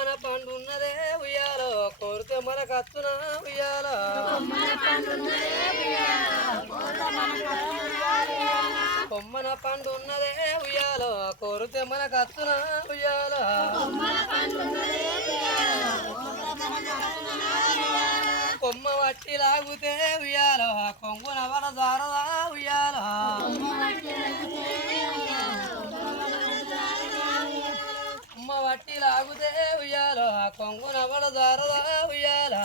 కొమ్మన పండు ఉన్నదే ఉయ్యాలో కోరితే మన కచ్చున ఉయ్యాలో కొమ్మన పండు ఉన్నదే ఉయ్యాలో కోరితే మన కచ్చున ఉయ్యాలో కొమ్మ వట్టి లాగుతే ఉయ్యాలో కొంగున వడ జారదా ఉయ్యాలో కొమ్మ వట్టి లాగుతే ఉయ్యాలో కొంగున వడ జారదా ఉయ్యాలో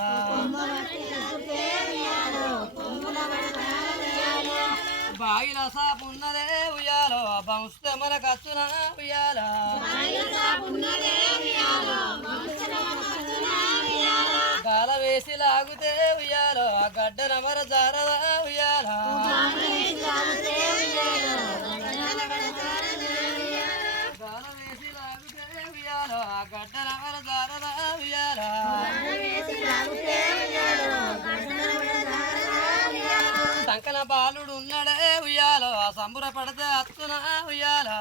బాయిల సాపున్నదే ఉయ్యాలో బంస్తే మన కచ్చున ఉయ్యాలో గాల వేసి లాగుతే ఉయ్యాలో గడ్డన మర జారదా ఉయ్యాలో గాల వేసి లాగుతే ఉయ్యాలో గడ్డన మర జారదా ఉయ్యాలో సంకన బాలుడు ఉన్నాడే ఉయ్యాలో సంబుర పడితే అత్తున ఉయ్యాలో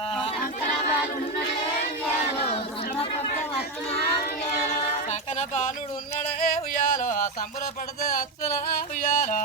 సంకన బాలుడు ఉన్నాడే ఉయ్యాలో సంబుర పడితే అత్తున ఉయ్యాలో